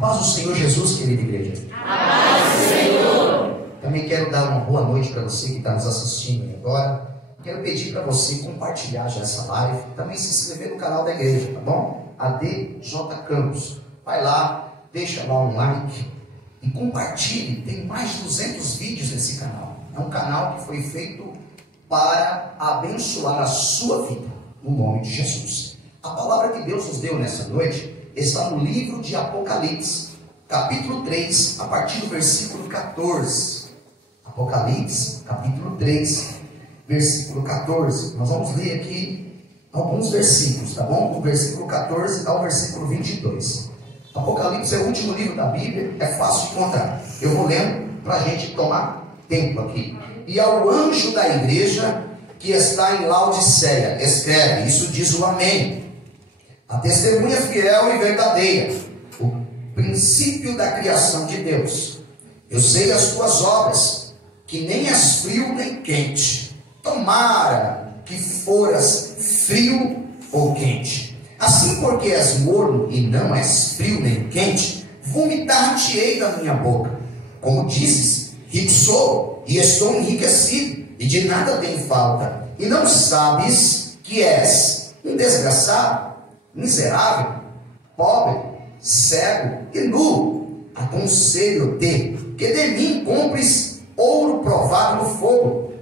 paz do Senhor Jesus, querida igreja. A paz do Senhor. Também quero dar uma boa noite para você que está nos assistindo agora. Quero pedir para você compartilhar já essa live. Também se inscrever no canal da igreja, tá bom? ADJ Campos. Vai lá, deixa lá um like e compartilhe. Tem mais de 200 vídeos nesse canal. É um canal que foi feito para abençoar a sua vida, no nome de Jesus. A palavra que Deus nos deu nessa noite está no livro de Apocalipse, capítulo 3, a partir do versículo 14. Apocalipse, capítulo 3, versículo 14. Nós vamos ler aqui alguns versículos, tá bom? Do versículo 14 ao versículo 22. Apocalipse é o último livro da Bíblia, é fácil de encontrar. Eu vou lendo para a gente tomar tempo aqui. E ao anjo da igreja que está em Laodiceia, escreve, isso diz o Amém. A testemunha fiel e verdadeira, o princípio da criação de Deus. Eu sei as tuas obras, que nem és frio nem quente. Tomara que foras frio ou quente. Assim, porque és morno e não és frio nem quente, vomitar-te-ei da minha boca. Como dizes, rico sou e estou enriquecido, e de nada tenho falta. E não sabes que és um desgraçado, miserável, pobre, cego e nu. Aconselho-te que de mim compres ouro provado no fogo,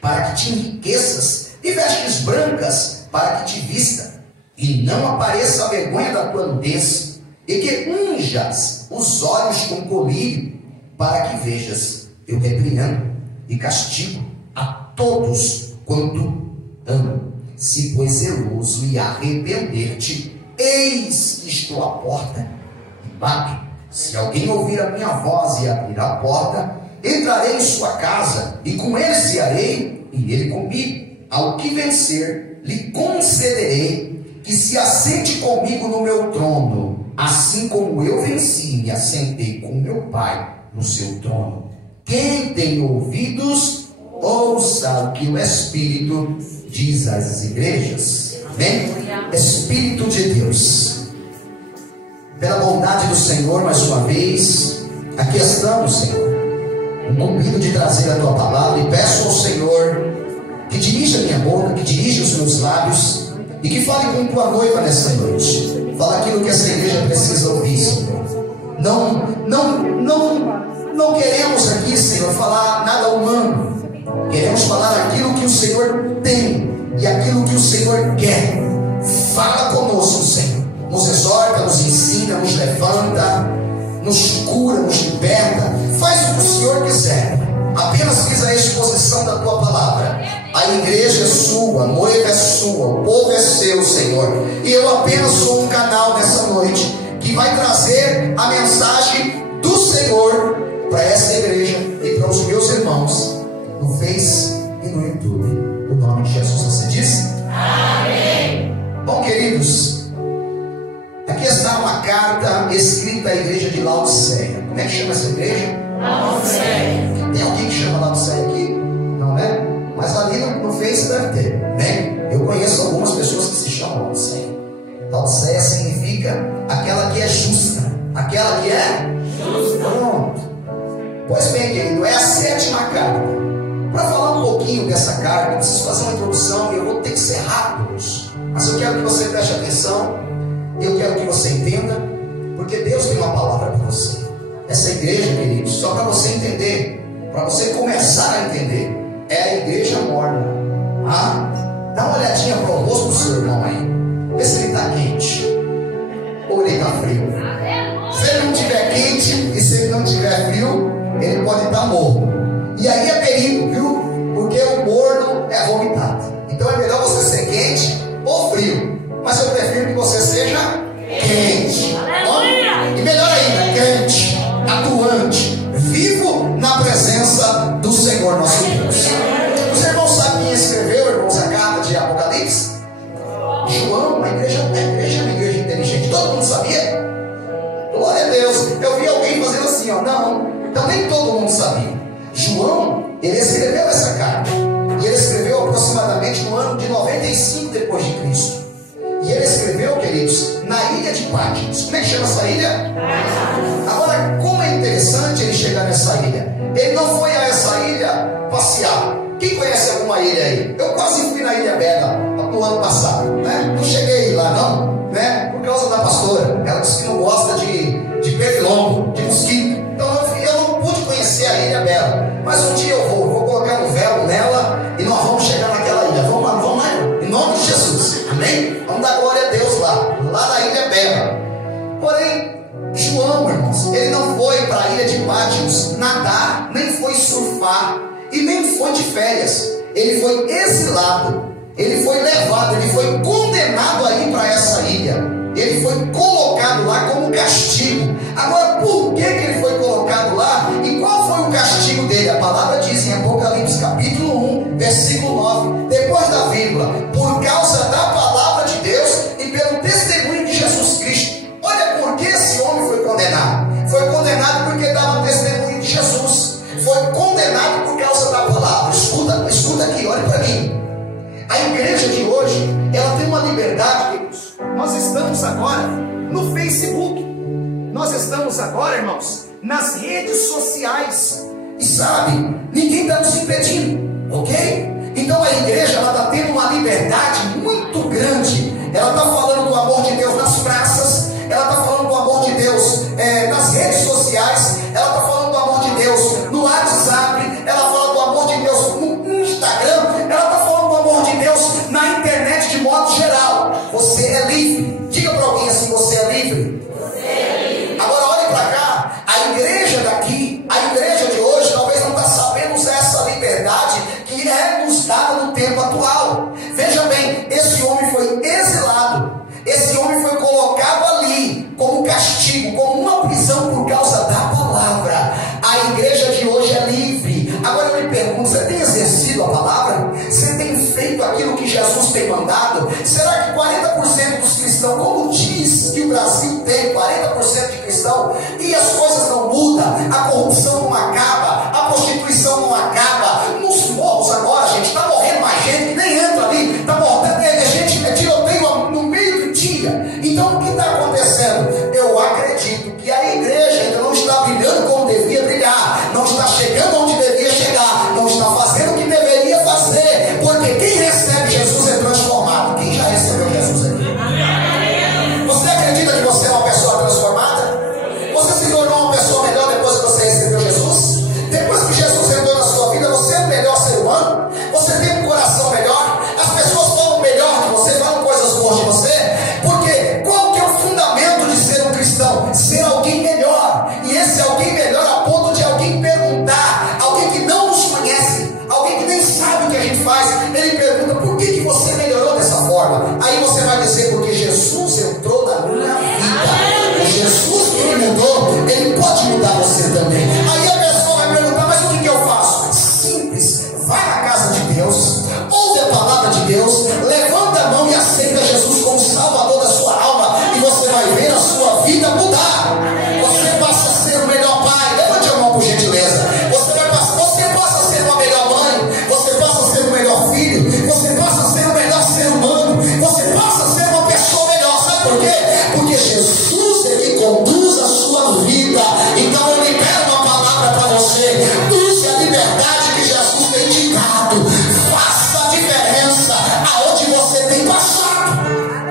para que te enriqueças, e vestes brancas, para que te vista, e não apareça a vergonha da tua nudez, e que unjas os olhos com colírio, para que vejas. Eu repreendo e castigo a todos quanto amo. Se pois zeloso e arrepender-te, eis que estou à porta e bato. Se alguém ouvir a minha voz e abrir a porta, entrarei em sua casa, e com ele cearei, e ele comigo. Ao que vencer, lhe concederei que se assente comigo no meu trono, assim como eu venci e me assentei com meu Pai no seu trono. Quem tem ouvidos, ouça o que o Espírito diz às igrejas. Amém? Espírito de Deus, pela bondade do Senhor, mais uma vez, aqui estamos, Senhor, incumbido de trazer a tua palavra, e peço ao Senhor que dirija a minha boca, que dirija os meus lábios, e que fale com tua noiva nessa noite. Fala aquilo que essa igreja precisa ouvir, Senhor. Não queremos aqui, Senhor, falar nada humano. Queremos falar aquilo que o Senhor tem e aquilo que o Senhor quer. Fala conosco, Senhor. Nos exorta, nos ensina, nos levanta, nos cura, nos liberta. Faz o que o Senhor quiser. Apenas fiz a exposição da tua palavra. A igreja é sua, a noiva é sua, o povo é seu, Senhor. E eu apenas sou um canal nessa noite que vai trazer a mensagem do Senhor para essa igreja e para os meus irmãos no Face e no YouTube. No nome de Jesus, você diz? Amém. Bom, queridos, aqui está uma carta escrita à igreja de Laodiceia. Como é que chama essa igreja? Laodiceia. Tem alguém que chama Laodiceia aqui? Não, né? Mas ali no Face deve ter, né? Eu conheço algumas pessoas que se chamam Laodiceia. Laodiceia significa aquela que é justa. Aquela que é justa. Pronto. Pois bem, querido, é a 7ª carta. Para falar um pouquinho dessa carta, eu preciso fazer uma introdução e eu vou ter que ser rápido hoje. Mas eu quero que você preste atenção, eu quero que você entenda, porque Deus tem uma palavra para você. Essa igreja, querido, só para você entender, para você começar a entender, é a igreja morna. Ah, dá uma olhadinha para o rosto do seu irmão aí, vê se ele está quente ou ele está frio. Se ele não estiver quente e se ele não estiver frio, ele pode estar morno. E aí é perigo, viu? Porque o morno é vomitado. Então é melhor você ser quente ou frio. Mas eu prefiro que você seja quente. Bom? E melhor ainda, crente, atuante, vivo na presença do Senhor nosso Deus. Os irmãos sabem quem escreveu, irmãos, a carta de Apocalipse? João. A igreja é uma igreja inteligente. Todo mundo sabia? Glória a Deus. Eu vi alguém fazendo assim, ó. Não, então nem todo mundo sabia. João, ele escreveu essa carta. E ele escreveu aproximadamente no ano de 95 depois de Cristo. E ele escreveu, queridos, na ilha de Patmos. Como é que chama essa ilha? nem foi surfar e nem foi de férias. Ele foi exilado, ele foi levado, ele foi condenado a ir para essa ilha. Ele foi colocado lá como castigo. Agora, por que ele foi colocado lá? E qual foi o castigo dele? A palavra diz em Apocalipse capítulo 1, versículo 9, depois da vírgula: por causa da palavra de Deus e pelo testemunho de Jesus Cristo. Olha por que esse homem foi condenado. Foi condenado porque dava testemunho de Jesus. Foi condenado por causa da palavra. Escuta aqui, olha para mim. A igreja de hoje, ela tem uma liberdade, queridos. Nós estamos agora no Facebook. Nós estamos agora, irmãos, nas redes sociais. E sabe, ninguém está nos impedindo, ok? Então a igreja, ela está tendo uma liberdade muito grande. Ela está falando do amor de Deus nas praças. Ela está falando do amor de Deus nas redes sociais. Ela está falando do amor de Deus no WhatsApp. Ela fala do amor de Deus no Instagram. Ela está falando do amor de Deus na internet de modo geral. Você é livre. Diga para alguém assim: você é livre. Você é livre. Agora olhe para cá. A igreja daqui, a igreja de hoje, talvez não está sabendo usar essa liberdade que é nos dada no tempo atual. Veja bem, esse homem foi exilado. Esse homem foi colocado ali como castigo, como uma prisão por causa da palavra. A igreja de hoje é livre. Agora eu lhe pergunto: você tem exercido a palavra? Você tem feito aquilo que Jesus tem mandado? Será que 40% dos cristãos, como diz que o Brasil tem 40% de cristão, e as coisas não mudam, a corrupção não acaba, a prostituição não acaba, nos morros agora, gente, está morrendo mais gente que nem entra ali, está morrendo, gente, é tiroteio no meio do dia. Então o que está acontecendo? Eu acredito que a igreja ainda não está brilhando como devia brilhar, não está chegando onde devia chegar, não está fazendo o que deveria fazer, porque quem recebe Jesus é transformado. Quem já recebeu Jesus aqui? Você acredita que você é uma pessoa transformada? Você se tornou uma pessoa melhor depois que você recebeu Jesus? Depois que Jesus entrou na sua vida, você é o melhor ser humano? Você tem um coração melhor? As pessoas falam melhor de você, falam coisas boas de você? Porque qual que é o fundamento de ser um cristão? Ser alguém melhor. E esse alguém melhor a ponto de alguém perguntar, alguém que não nos conhece, alguém que nem sabe o que a gente faz, ele pergunta: por que você melhorou dessa forma? Aí você vai dizer: porque Jesus entrou na minha vida. Jesus que me mudou, ele pode mudar você também. Aí a pessoa vai perguntar: mas o que eu faço? Simples. Vai na casa de Deus, ouve a palavra de Deus, levanta a mão e aceita Jesus como Salvador da sua alma, e você vai ver a sua vida mudar. Você passa a ser o melhor pai. Levante a mão por gentileza. Você passa a ser uma melhor mãe. Você passa a ser o melhor filho. Você passa a ser o melhor ser humano. Você passa a ser uma pessoa melhor. Sabe por quê? Porque Jesus é que conduz a sua vida. Então eu libero uma palavra para você: use a liberdade que Jesus tem te dado. Faça a diferença aonde você tem passado.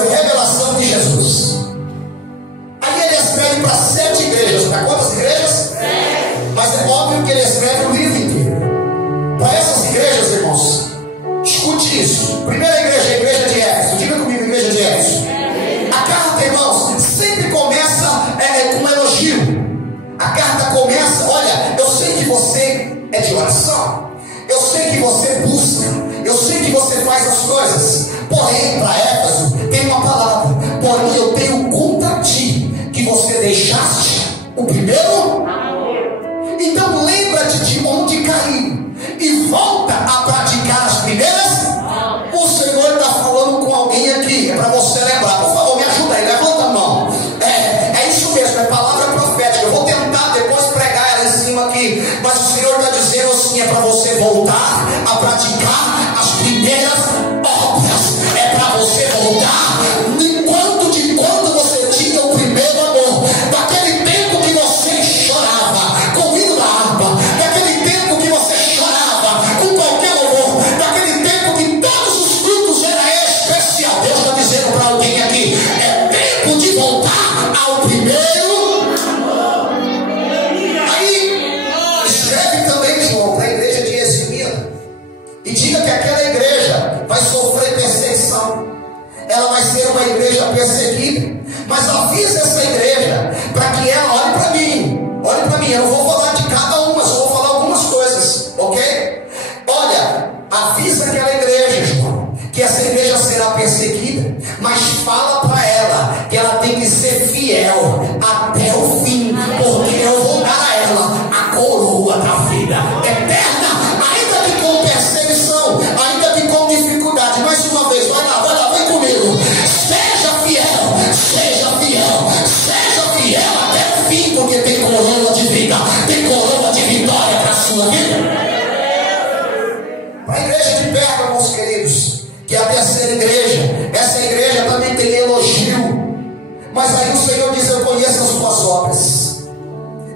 por revelação de Jesus. Aí ele escreve para 7 igrejas. Para quantas igrejas? 7. Mas é óbvio que ele escreve o livro inteiro. Para essas igrejas, irmãos, escute isso. Primeira igreja, a igreja de Éfeso. Diga comigo, igreja de Éfeso. A carta, irmãos, sempre começa com um elogio. A carta começa, olha, eu sei que você é de oração, eu sei que você busca, eu sei que você faz as coisas. Porém, para Éfeso tem uma palavra: porém eu tenho contra ti que você deixaste o primeiro. Então lembra-te de onde caiu e volta a praticar as primeiras. O Senhor está falando com alguém aqui, é para você lembrar. Por favor, me ajuda aí, levanta a mão. É isso mesmo, é palavra profética. Eu vou tentar depois pregar ela em cima aqui, mas o Senhor está dizendo assim: é para você voltar a praticar as primeiras obras. É para você voltar de quando você tinha o primeiro amor, daquele tempo que você chorava com hino da harpa, daquele tempo que você chorava com qualquer louvor, daquele tempo que todos os frutos eram especial. Deus está dizendo para alguém aqui: é tempo de voltar ao primeiro amor. Aí escreve também, João, para a igreja de Esmirna, e diga que aquela igreja vai sofrer perseguição. Ela vai ser uma igreja perseguida, mas avisa essa igreja para que ela olhe para mim, eu não vou falar de cada uma, só vou falar algumas coisas, ok? Olha, avisa aquela igreja, João, que essa igreja será perseguida, mas fala para ela que ela tem que ser fiel até o fim, porque eu vou dar a ela a coroa da vida eterna, ainda que com perseguição, ainda que com dificuldade. Mais uma vez, vai lá, vem comigo. Seja fiel até o fim, porque tem coroa de vida, tem coroa de vitória para a sua vida. Para a igreja de Pérgamo, meus queridos, que é a terceira igreja, essa igreja também tem elogio, mas aí o Senhor diz: eu conheço as tuas obras.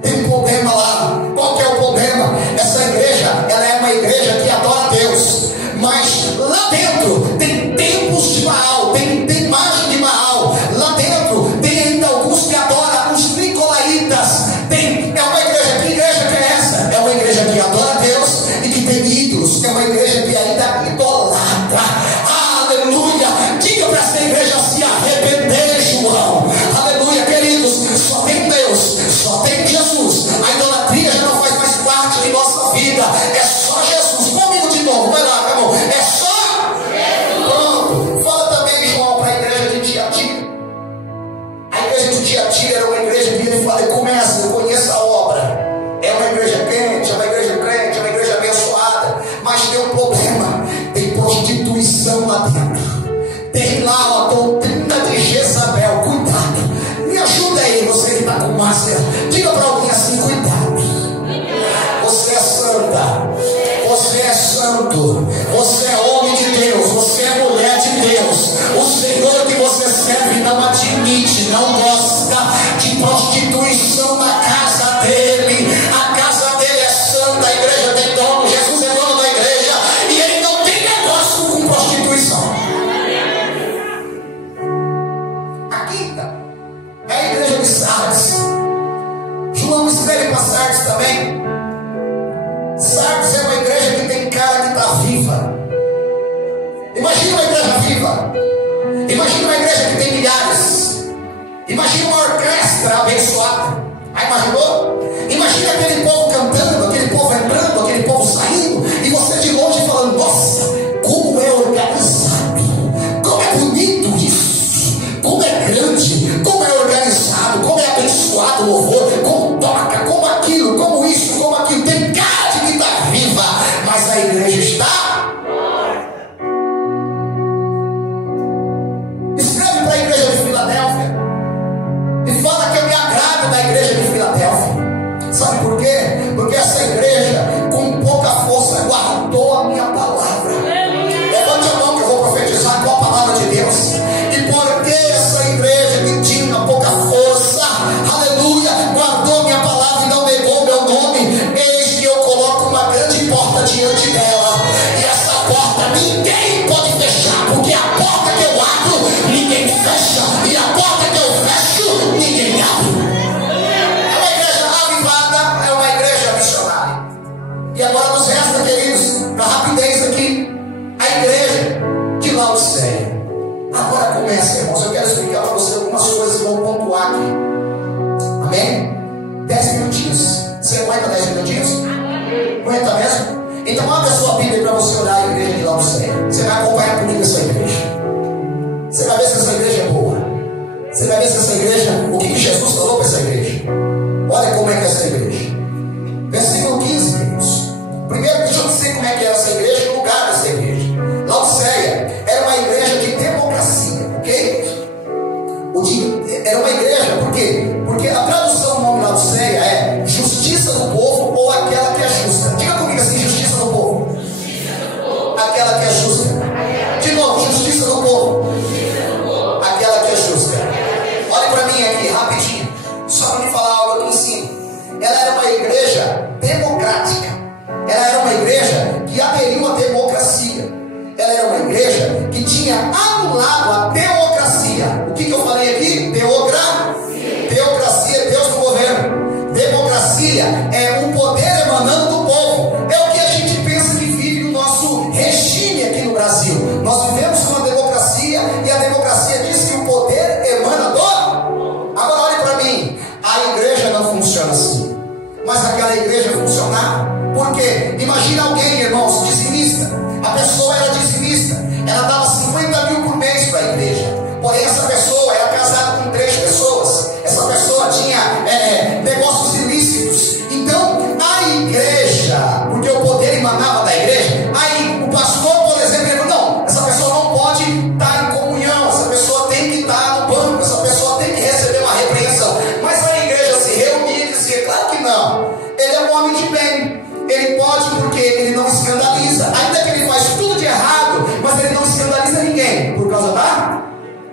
Tem um problema lá. Qual que é o problema? Essa igreja, ela é uma igreja que adora a Deus, mas lá dentro tem templos de Baal, tem imagem de Baal. Lá dentro tem ainda alguns que adoram os nicolaítas. É uma igreja, que igreja que é essa? É uma igreja que adora a Deus e que tem ídolos. É uma igreja que ainda idolatra. Aleluia! Diga para essa igreja se arrepender, João. Aleluia, queridos. Só tem Deus, só tem Jesus. A idolatria já não faz mais parte de nossa vida. É só Jesus. Comigo de novo, vai lá, meu amor. É só Jesus. Pronto. Fala também, João, para a igreja de Tiatira. A igreja de Tiatira era uma igreja que ele fala, eu conheço a obra. É uma igreja crente, é uma igreja crente, é uma igreja abençoada, mas tem um problema: tem prostituição lá dentro. Tem lá a doutrina de Jezabel. Cuidado. Me ajuda aí, você que está com máscara. Diga para alguém assim: cuidado. Você é santa, você é santo, você é homem de Deus, você é mulher de Deus. O Senhor que você serve não admite, não gosta de prostituição na casa dele. A casa dele é santa, a igreja tem dono, Jesus é dono da igreja, e ele não tem negócio com prostituição. A quinta é a igreja de Sardes. João escreve para Sardes também. Sardes é uma igreja que tem cara que está viva. Imagina uma igreja viva. Imagina uma igreja que tem milhares. Imagina uma orquestra abençoada. Aí imaginou? Imagina aquele povo cantando, aquele povo entrando, aquele povo saindo, e você de longe falando: nossa, como é organizado, como é bonito isso, como é grande, como é organizado, como é abençoado o louvor, como toca, como aquilo, como isso, como aquilo. Tem cara de que está viva, mas a igreja está morta. Escreve para a igreja de Filadélfia e fala que eu me agrado da igreja de Filadélfia. Sabe por quê? Porque essa disso? Aguenta mesmo? Então abre a sua Bíblia para você olhar a igreja de Laodiceia. Você vai acompanhar comigo essa igreja. Você vai ver se essa igreja é boa. Você vai ver se essa igreja, o que Jesus falou para essa igreja. Olha como é que é essa igreja. Versículo 15, queridos. Primeiro, deixa eu dizer como é que era essa igreja e o lugar dessa igreja. Laodiceia era uma igreja de democracia, ok? Era uma igreja, por quê? Porque a tradução do nome Laodiceia é justiça do povo ou aquela que é justa. Diga comigo assim, justiça do povo. Aquela que é justa. De novo, justiça do povo. Aquela que é justa. Olha para mim aqui, rapidinho. Só para me falar algo aqui em cima. Ela era uma igreja democrática. Ela era uma igreja que aderiu à democracia. Ela era uma igreja que tinha anulado a teocracia. O que eu falei aqui? Teocracia é Deus no governo. Democracia é um poder emanando do povo. É o que a gente pensa que vive no nosso regime aqui no Brasil. Nós vivemos uma democracia e a democracia diz que o poder emana do... Agora olhe para mim. A igreja não funciona assim. Mas aquela igreja funcionava. Por quê? Imagina alguém, irmãos, dizimista. A pessoa era dizimista. Ela dava 50 mil por mês para a igreja. Porém essa pessoa era casada com 3 pessoas. Essa pessoa tinha negócios ilícitos. Então a igreja, porque o poder emanava da igreja, aí o pastor, por exemplo, ele falou, não, essa pessoa não pode estar em comunhão, essa pessoa tem que estar no banco, essa pessoa tem que receber uma repreensão. Mas a igreja se reunia e dizia, claro que não, ele é um homem de bem, ele pode porque ele não escandaliza, ainda que ele faz tudo de errado, mas ele não escandaliza ninguém, por causa da...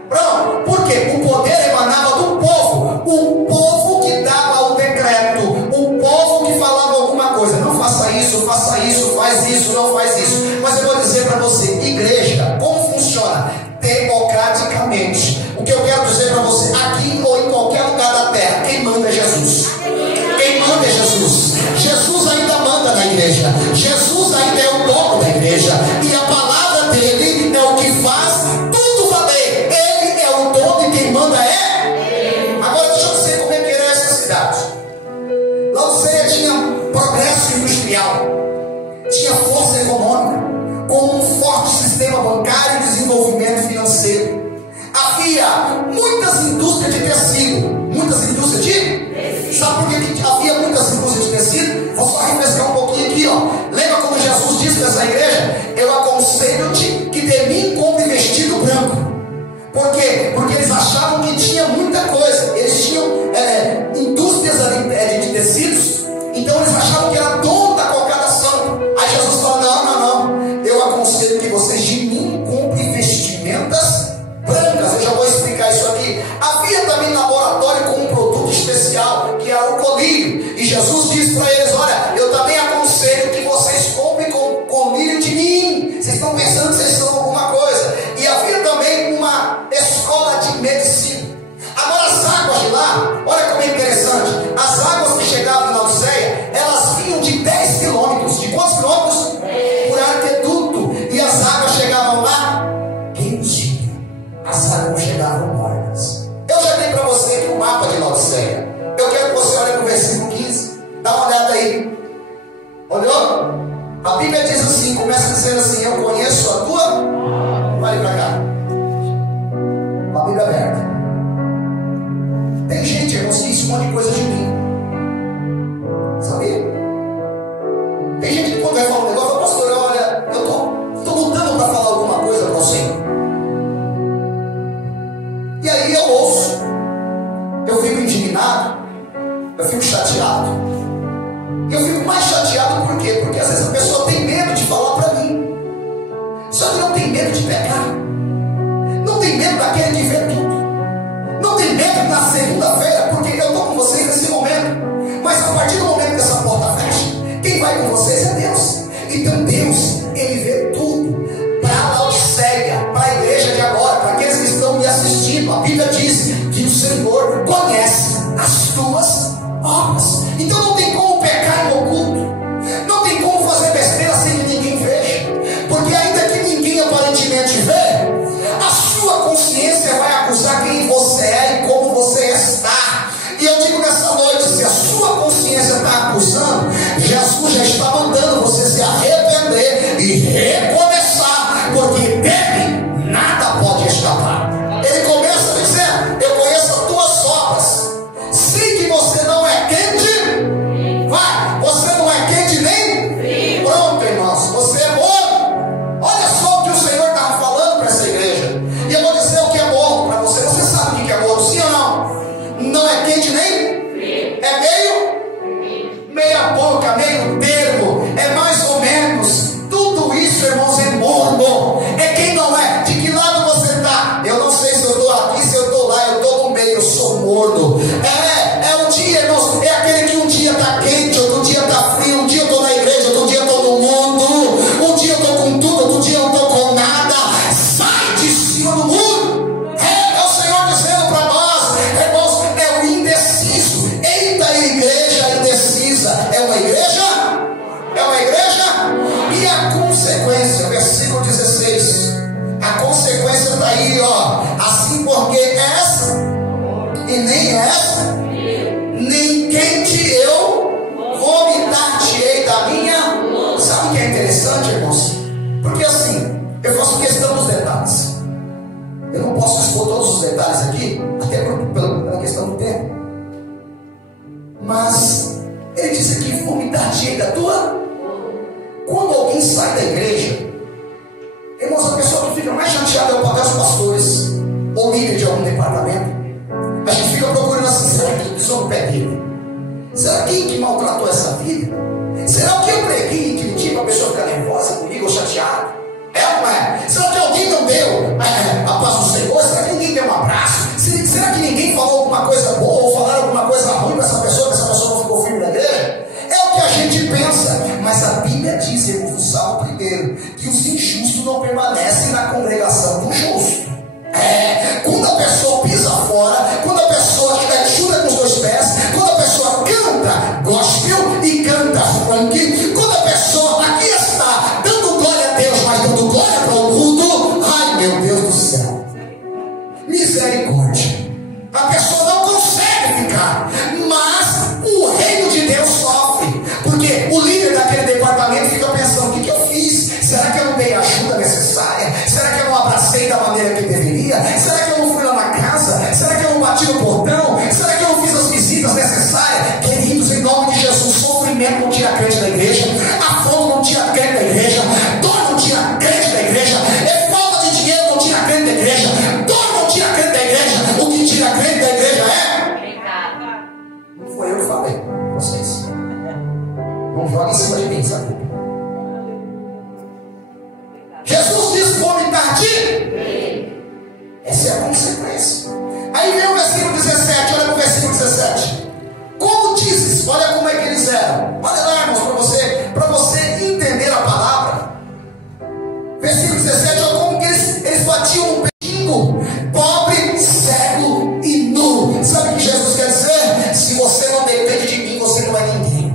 Pronto, porque o poder emanava do povo, o povo que dava o decreto, o povo que falava alguma coisa, não faça isso, faz isso, não faz isso. Mas eu vou dizer para você, igreja, como funciona? Democraticamente. O que eu quero dizer para você, aqui ou em qualquer lugar da terra, quem manda é Jesus. Quem manda é Jesus. Jesus ainda manda na igreja. Jesus ainda é o dono da igreja. E a palavra dele é o que faz tudo valer. Ele é o dono e quem manda é. Agora deixa eu dizer como é que era essa cidade. Laodiceia tinha progresso industrial, tinha força econômica, com um forte sistema bancário e desenvolvimento financeiro. Havia muitas indústrias de tecido. Muitas indústrias de... Sabe por que havia muitas indústrias de tecido? Vou só refrescar um pouquinho aqui, ó. Lembra como Jesus disse nessa igreja? Eu aconselho-te que de mim compre vestido branco. Por quê? Porque eles achavam que tinha muita coisa. Eles tinham indústrias ali, de tecidos. Então eles achavam que era dono da cocada santa. Aí Jesus fala, não. Eu aconselho que vocês de mim comprem vestimentas brancas. Eu já vou explicar isso aqui. Havia também laboratório com um produto especial, que era o colírio. E Jesus disse para eles, olha, eu também aconselho que vocês comprem com colírio de mim. Vocês estão pensando que vocês são alguma coisa. E havia também uma escola de medicina. Agora as águas de lá, olha como é interessante. As águas que chegavam na Laodiceia, elas vinham de 10 quilômetros. De quantos quilômetros? Por aqueduto. E as águas chegavam lá quentinhas. As águas chegavam mornas. Eu já dei para você aqui o mapa de Laodiceia. Eu quero que você olhe no versículo 15. Dá uma olhada aí. Olhou? A Bíblia diz assim, começa dizendo assim, eu conheço a tua... Olha para cá. A Bíblia aberta. Tem gente, irmãos, que esconde coisa de mim. Sabia? Tem gente que quando vai falar um negócio, pastor, olha, eu estou lutando para falar alguma coisa para você. E aí eu ouço, eu fico indignado, eu fico chateado. E eu fico mais chateado por quê? Porque às vezes a pessoa tem medo de falar para mim. Só que não tem medo de pecar. Não tem medo daquele que vê tudo. Não tem medo na segunda-feira, porque eu estou com vocês nesse momento. Mas a partir do momento que essa porta fecha, quem vai com vocês é Deus. Então Deus, Ele vê tudo. Para a Laodiceia, para a igreja de agora, para aqueles que estão me assistindo, a Bíblia diz que o Senhor conhece as tuas obras. Então não tem como pecar em oculto. Não tem como fazer besteira sem que ninguém veja. Porque ainda que ninguém aparentemente vê, a sua consciência vai acusar quem você é e como você está. E eu digo nessa noite, se a sua consciência está acusando, aí, ó. Assim porque és e nem és, nem quente eu vomitar-te-ei da minha. Sabe o que é interessante, irmãos? Porque assim, eu faço questão dos detalhes. Eu não posso expor todos os detalhes aqui, até pela questão do tempo. Mas ele diz aqui: vomitar-te-ei da tua. Quando alguém sai da igreja, irmãos, a pessoa que fica mais chateada é o papel dos pastores ou líder de algum departamento. A gente fica procurando assim: será que pisou no pé dele? Será que maltratou essa vida? Será que eu preguei aquele dia para a pessoa ficar nervosa comigo ou chateada? É ou não é? Será que alguém não deu a paz do Senhor? Será que ninguém deu um abraço? Será que ninguém falou alguma coisa boa ou falaram alguma coisa ruim para essa pessoa, que essa pessoa não ficou firme na igreja? É o que a gente pensa, mas a Bíblia diz, irmãos, no Salmo 1, que os injustos não permanecem na congregação do justo. Quando a pessoa pisa fora, quando a pessoa chuta com os dois pés, quando a pessoa canta gospel e canta funk, quando a pessoa aqui está dando glória a Deus, mas dando glória para o mundo, ai meu Deus do céu, misericórdia, a pessoa não consegue ficar, mas o reino de Deus sofre, porque o líder daquele departamento fica pensando: o que eu fiz? Será que eu não dei a ajuda necessária? Será que eu não abracei da maneira que deveria? Será que eu não fui lá na casa? Será que eu não bati no portão? Será que eu não fiz as visitas necessárias? Queridos, em nome de Jesus, sofrimento não tira crente da igreja, a fome não tira crente da igreja, dor não tira crente da igreja, falta de dinheiro não tira crente da igreja, dor não tira crente da igreja. O que tira crente da igreja é? Não foi eu que falei, vocês. Não joga em cima de mim, sabe? Jesus diz: vomitar-te. Essa é a consequência. Aí vem o versículo 17, olha para o versículo 17. Como dizes, olha como é que eles eram. Olha lá, irmãos, para você entender a palavra. Versículo 17, olha como que eles batiam um pedindo: pobre, cego e nu. Sabe o que Jesus quer dizer? Se você não depende de mim, você não é ninguém.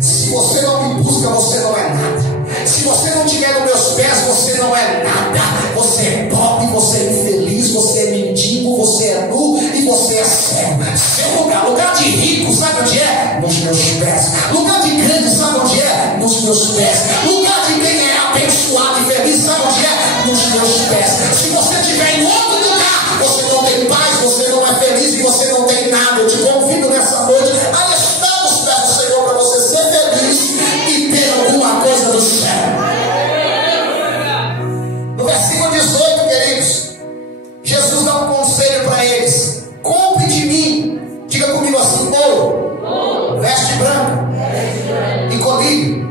Se você não me busca, você não é nada. Se você não estiver nos meus pés, você não é nada. Você é pobre, você é infeliz, você é mendigo, você é nu e você é cego. Seu lugar de rico, sabe onde é? Nos meus pés. Lugar de grande, sabe onde é? Nos meus pés. Lugar de quem é abençoado e feliz, sabe onde é? Nos meus pés. Se você estiver em outro lugar, você não tem paz, você não é feliz e você não tem nada. Eu te convido nessa noite a estar nos pés do Senhor para você ser feliz e ter alguma coisa do céu. No versículo 18, queridos, Jesus dá um conselho para eles: compre de mim, diga comigo assim, ouro, veste branca e colírio.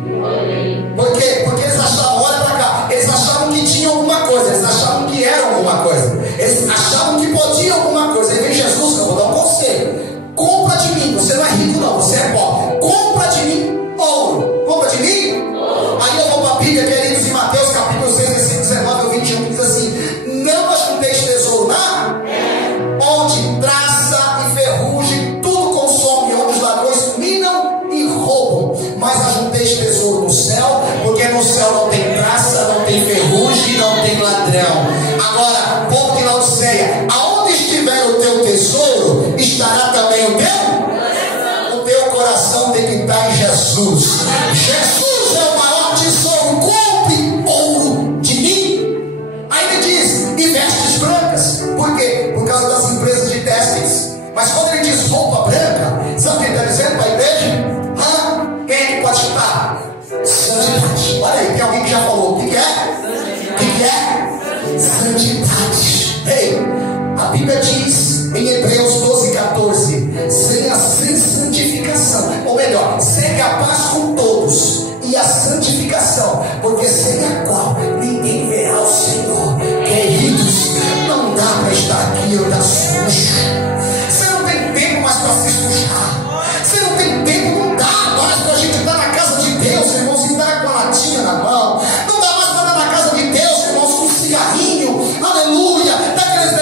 Por quê? Porque eles achavam, olha para cá, eles achavam que tinham alguma coisa, eles achavam que eram alguma coisa, eles achavam que podiam alguma coisa. Aí vem Jesus, eu vou dar um conselho: compra de mim, você não é rico não, você é pobre, compra de mim ouro. Compra de mim? Aí eu vou para a Bíblia, queridos, em Mateus capítulo 6, versículo 19 ao 21, diz assim: não ajunteis tesouro na onde traça e ferrugem tudo consome, onde os ladrões minam e roubam, mas ajunteis tesouro no céu, porque no céu não tem traça, não tem ferrugem, não tem ladrão. Agora, povo de Laodiceia, aonde estiver o teu tesouro, estará também o teu coração. Tem que estar em Jesus. Jesus é o maior tesouro. Compre ouro de mim. Aí ele diz: e vestes brancas. Por quê? Por causa das empresas de têxteis. Mas quando ele diz roupa branca, sabe o que ele está dizendo para a igreja? Quem é que pode chutar? Santidade. Olha aí, tem alguém que já falou. O que é? O que é? Santidade. Ei, a Bíblia diz em Hebreus 12:14: sem santificação, ou melhor, ser capaz com todos, e a santificação, porque sem a qual ninguém verá o Senhor. Queridos, não dá para estar aqui e andar sujo. Você não tem tempo mais para se sujar. Você não tem tempo, não dá mais para a gente estar na casa de Deus, irmãos, e estar com a latinha na mão. Não dá mais para estar na casa de Deus, irmãos, com um cigarrinho, aleluia, daqueles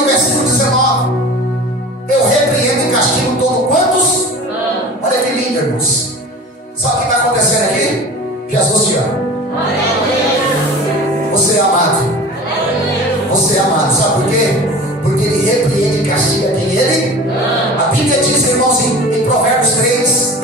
no versículo 19: eu repreendo e castigo todo quantos. Olha que lindo, irmãos. Sabe o que está acontecendo aqui? Jesus te ama. Você é amado. Você é amado. Sabe por quê? Porque ele repreende e castiga quem ele. A Bíblia diz, irmãos, em Provérbios 3,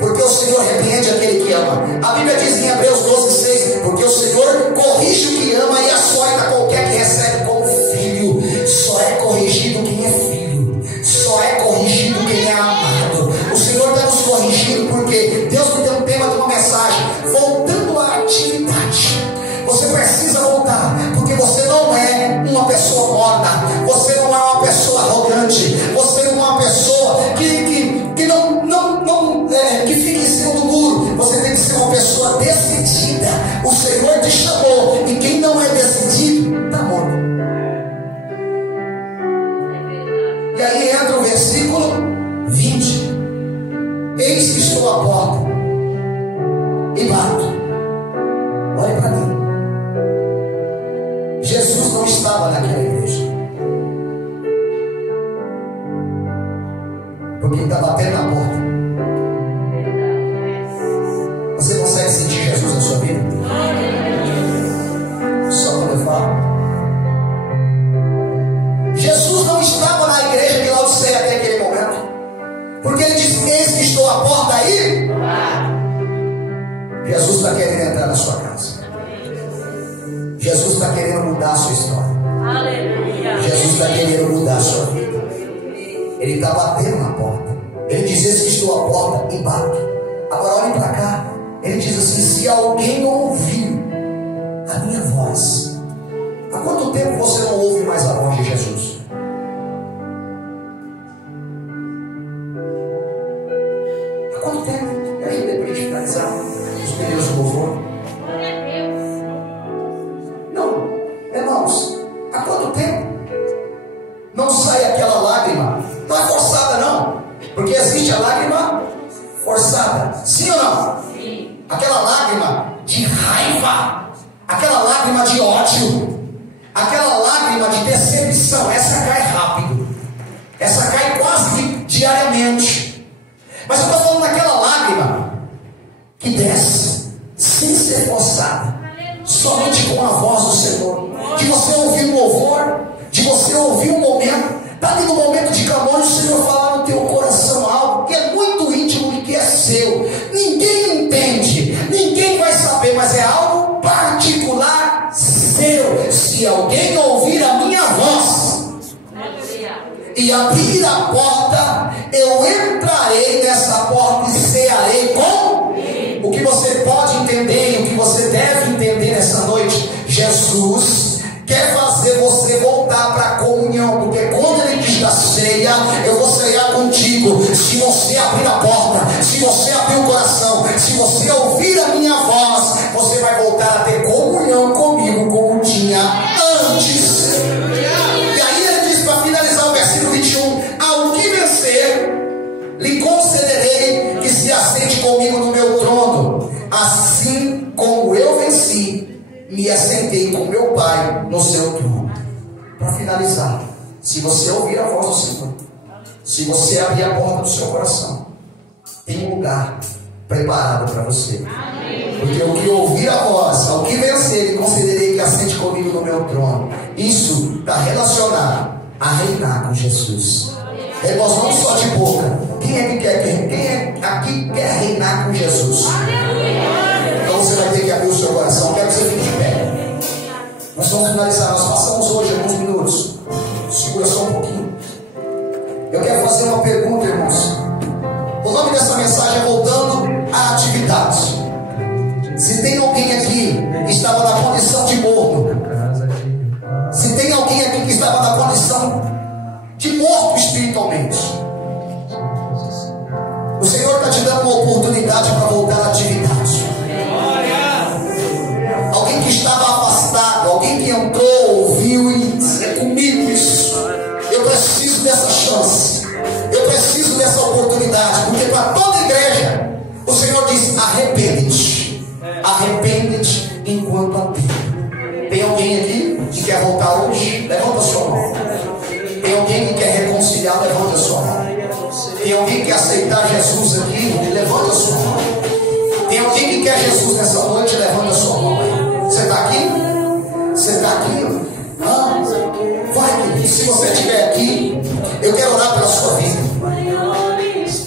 porque o Senhor repreende aquele que ama. A Bíblia diz em Hebreus 12:6, porque o Senhor corrige o que ama e açoita qualquer que recebe como filho. Só é corrigido quem é filho. Só é corrigido quem é amado. O Senhor está nos corrigindo porque Deus me deu um tema de uma mensagem: voltando à atividade. Você precisa voltar, porque você não é uma pessoa morta, você não é uma pessoa arrogante, você não é uma pessoa que fica em cima do muro. Você tem que ser uma pessoa decidida. O Senhor te chamou, e quem não é decidido está morto. E aí entra o versículo 20: eis que estou à porta e bato. Olha para mim. Jesus não estava naquela igreja, porque ele está batendo na porta. Você consegue sentir Jesus na sua vida? Só quando eu falo. Jesus não estava na igreja de Laodiceia até aquele momento, porque ele disse: eis que estou à porta aí. Jesus está querendo entrar na sua casa. Jesus está querendo mudar a sua história. Aleluia. Jesus está querendo mudar a sua vida. Ele está batendo na porta. Ele diz: eis que estou à porta e bato. Agora olhe para cá. Ele diz assim: se alguém ouvir a minha voz. Há quanto tempo você não ouve mais a voz de Jesus? Há quanto tempo? Me ajuda para a gente finalizar os pedidos do louvor. Não, irmãos, há quanto tempo não sai aquela lágrima? Não é forçada, não, porque existe a lágrima forçada, sim ou não? Sim. Aquela lágrima de raiva, aquela lágrima de ódio, aquela lágrima de decepção, essa cai rápido, essa cai quase que diariamente. Mas eu estou falando daquela lágrima que desce sem ser forçada, somente com a voz do Senhor, de você ouvir um louvor, de você ouvir um momento, está ali no momento de clamor, o Senhor falar no teu coração algo que é muito íntimo e que é seu. Ninguém entende, ninguém vai saber, mas é algo particular seu. Se alguém ouvir a minha voz e abrir a porta, eu entrarei nessa porta e cearei com. O que você pode entender e o que você deve entender nessa noite: Jesus quer fazer você voltar para a comunhão, porque quando ele diz da ceia, eu vou ceiar contigo. Se você abrir a porta, se você abrir o coração, se você ouvir a minha voz, você vai voltar a ter comunhão comigo como tinha antes. E aí ele diz, para finalizar o versículo 21: ao que vencer, lhe concederei que se assente comigo no meu trono, assim como eu venci, me assentei com meu Pai no seu trono. Para finalizar, se você ouvir a voz do Senhor, se você abrir a porta do seu coração, tem um lugar preparado para você. Porque o que ouvir a voz, ao que vencer, concederei que assente comigo no meu trono. Isso está relacionado a reinar com Jesus. Irmãos, não só de boca. Quem é que quer? Quem é aqui quer reinar com Jesus? Então você vai ter que abrir o seu coração. Quero que você fique de pé. Nós vamos finalizar. Nós passamos hoje alguns minutos. Segura só um pouquinho. Eu quero fazer uma pergunta, irmãos. O nome dessa mensagem é voltando à atividade. Se tem alguém aqui que estava na condição de morto, se tem alguém aqui que estava na condição de morto espiritualmente, o Senhor está te dando uma oportunidade para voltar à atividade. Alguém que estava afastado, alguém que entrou, ouviu e disse: é comigo isso. Eu preciso dessa chance, eu preciso dessa oportunidade, porque para toda igreja o Senhor diz: arrepende-te, arrepende-te enquanto há tempo. Tem alguém aqui que quer voltar hoje? Levanta a sua mão. reconciliar, levanta a sua mão. Tem alguém que quer aceitar Jesus aqui? Levanta a sua mão. Tem alguém que quer Jesus nessa noite? Levanta a sua mão aí. Você está aqui? Você está aqui? Ah, vai, querido. Se você estiver aqui, eu quero orar pela sua vida.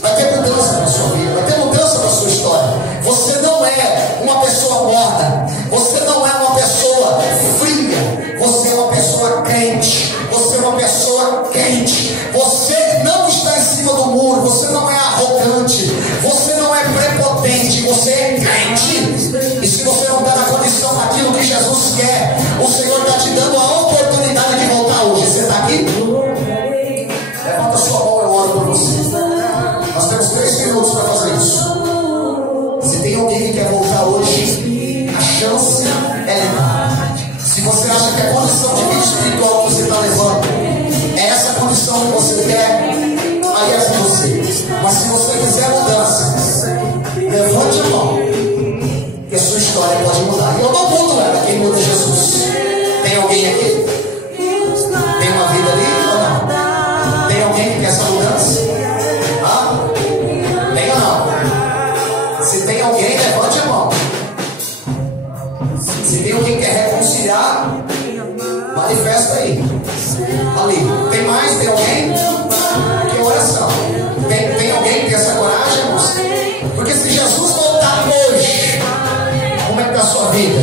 Vai ter mudança na sua vida, vai ter mudança na sua história. Você não é uma pessoa morta, você não é uma pessoa fria, você é uma pessoa crente, você é uma pessoa quente, você não está em cima do muro, você não é arrogante, você não é prepotente, você é crente. E se você não está na condição daquilo que Jesus quer, o Senhor está te dando a oportunidade de voltar hoje. Você está aqui? Levanta sua mão, eu oro por você. Nós temos 3 minutos para fazer isso. Se tem alguém que quer voltar hoje, a chance é levar. Se você acha que a condição de vida espiritual que você está levando é essa condição que você quer, aí é com você. Mas se você quiser mudança, levante a mão, que a sua história pode mudar. E eu não mudo ela, quem muda é Jesus. Tem alguém aqui? Tem uma vida ali ou não? Tem alguém que quer essa mudança? Tem ou não? Se tem alguém, levante a mão. Se tem alguém que quer reconciliar, manifesta aí. Ali. Tem mais? Tem alguém? Que oração. Tem alguém que tem essa coragem, irmãos? Porque se Jesus voltar hoje, como é que está a sua vida?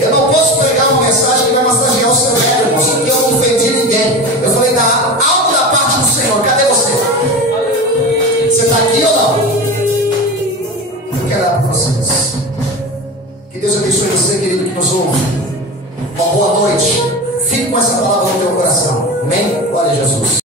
Eu não posso pregar uma mensagem que vai massagear o seu ego, irmãos, porque eu não ofendi ninguém. Eu falei da algo da parte do Senhor. Cadê você? Você está aqui ou não? Eu quero orar para vocês. Que Deus abençoe você, querido, que nos ouve. Uma boa noite. Fique com essa palavra no teu coração. Amém? Glória a Jesus.